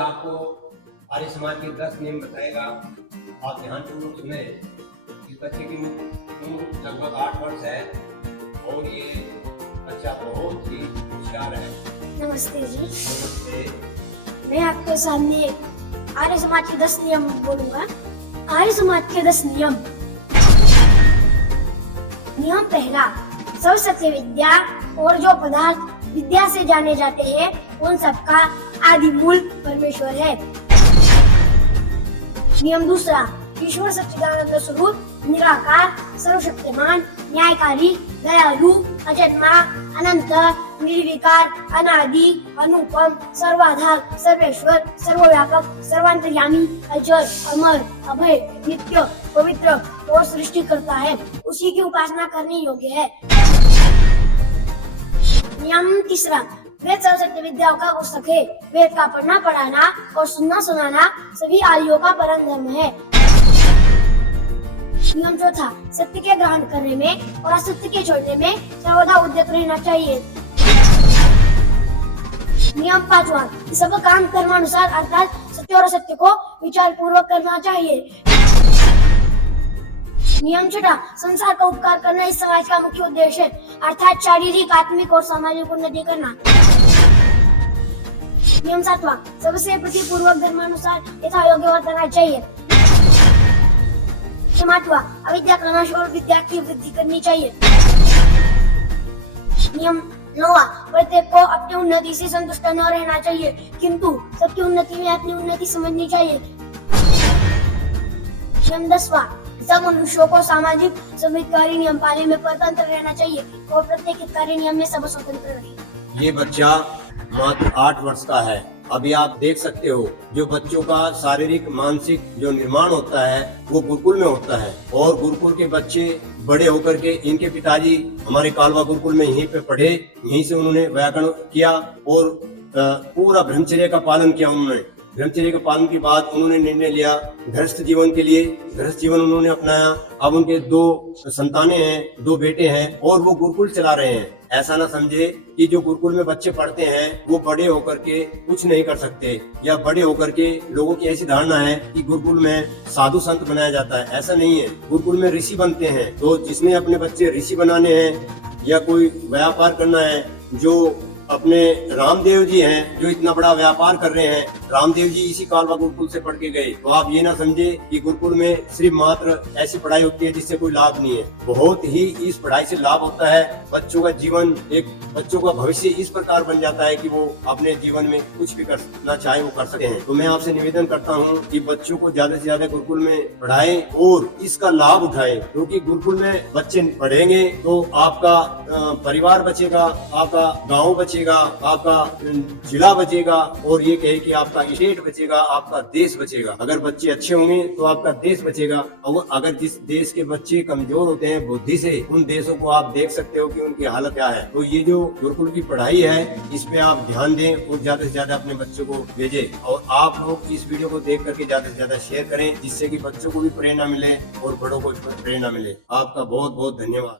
बच्चा आपको आर्य समाज के 10 नियम बताएगा। आप ध्यानपूर्वक सुने। इस बच्चे की उम्र लगभग 8 वर्ष है और ये बच्चा बहुत ही होशियार है। नमस्ते जी। नमस्ते। मैं आपके सामने आर्य समाज के 10 नियम बोलूंगा। आर्य समाज के 10 नियम। नियम पहला, सब सत्य विद्या और जो पदार्थ विद्या से जाने जाते हैं उन सबका आदि मूल परमेश्वर है। नियम दूसरा, ईश्वर सच्चिदानंद स्वरूप, निराकार, सर्वशक्तिमान, न्यायकारी, दयालु, अजन्मा, अनंत, निर्विकार, अनादि, अनुपम, सर्वाधार, सर्वेश्वर, सर्वव्यापक, सर्वांतर्यामी, अजर, अमर, अभय, नित्य, पवित्र और सृष्टि करता है, उसी की उपासना करने योग्य है। नियम तीसरा, वेद सर्वशक्ति विद्याओं का पुस्तक है। वेद का पढ़ना पढ़ाना और सुनना सुनाना सभी आर्यों का परम धर्म है। नियम चौथा, सत्य के ग्रहण करने में और असत्य के छोड़ने में सर्वदा उद्यत रहना चाहिए। नियम पांचवा, सब काम कर्मानुसार अर्थात सत्य और असत्य को विचार पूर्वक करना चाहिए। नियम छठा, संसार का उपकार करना इस समाज का मुख्य उद्देश्य है, अर्थात शारीरिक, आत्मिक और सामाजिक उन्नति करना। नियम सातवां, सबसे प्रति पूर्वक धर्मानुसार यथा योग्य वर्तना चाहिए। नियम आठवां, अविद्या क्रमश और विद्या की वृद्धि करनी चाहिए। नियम नौवां, प्रत्येक को अपनी उन्नति से संतुष्ट न रहना चाहिए, किंतु सबकी उन्नति में अपनी उन्नति समझनी चाहिए। नियम 10वां, सब मनुष्यों को सामाजिक सब हितकारी नियम पालने में स्वतंत्र रहना चाहिए और प्रत्येक हितकारी नियम में सब स्वतंत्र रहे। ये बच्चा मात्र 8 वर्ष का है। अभी आप देख सकते हो जो बच्चों का शारीरिक मानसिक जो निर्माण होता है वो गुरुकुल में होता है और गुरुकुल के बच्चे बड़े होकर के इनके पिताजी हमारे कालवा गुरुकुल में यहीं पे पढ़े, यहीं से उन्होंने व्याकरण किया और पूरा ब्रह्मचर्य का पालन किया। उन्होंने ब्रह्मचर्य के पालन के बाद उन्होंने निर्णय लिया गृहस्थ जीवन के लिए। गृहस्थ जीवन उन्होंने अपनाया। अब उनके 2 संतानें हैं, 2 बेटे हैं और वो गुरुकुल चला रहे हैं। ऐसा ना समझे कि जो गुरुकुल में बच्चे पढ़ते हैं वो बड़े होकर के कुछ नहीं कर सकते या बड़े होकर के लोगों की ऐसी धारणा है कि गुरुकुल में साधु संत बनाया जाता है। ऐसा नहीं है। गुरुकुल में ऋषि बनते हैं। तो जिसने अपने बच्चे ऋषि बनाने हैं या कोई व्यापार करना है, जो अपने रामदेव जी हैं जो इतना बड़ा व्यापार कर रहे हैं, रामदेव जी इसी कालवा गुरुकुल से पढ़ के गए। तो आप ये ना समझे कि गुरुकुल में सिर्फ मात्र ऐसी पढ़ाई होती है जिससे कोई लाभ नहीं है। बहुत ही इस पढ़ाई से लाभ होता है। बच्चों का जीवन, एक बच्चों का भविष्य इस प्रकार बन जाता है कि वो अपने जीवन में कुछ भी करना चाहे वो कर सकते हैं। तो मैं आपसे निवेदन करता हूँ कि बच्चों को ज्यादा से ज्यादा गुरुकुल में पढ़ाएं और इसका लाभ उठाएं, क्योंकि गुरुकुल में बच्चे पढ़ेंगे तो आपका परिवार बचेगा, आपका गाँव बचेगा, आपका जिला बचेगा और ये कहे कि आपका स्टेट बचेगा, आपका देश बचेगा। अगर बच्चे अच्छे होंगे तो आपका देश बचेगा। और अगर जिस देश के बच्चे कमजोर होते हैं बुद्धि से, उन देशों को आप देख सकते हो कि उनकी हालत क्या है। तो ये जो गुरुकुल की पढ़ाई है इस पे आप ध्यान दें और ज्यादा से ज्यादा अपने बच्चों को भेजें। और आप लोग इस वीडियो को देख करके ज्यादा से ज्यादा शेयर करें, जिससे कि बच्चों को भी प्रेरणा मिले और बड़ों को भी प्रेरणा मिले। आपका बहुत बहुत धन्यवाद।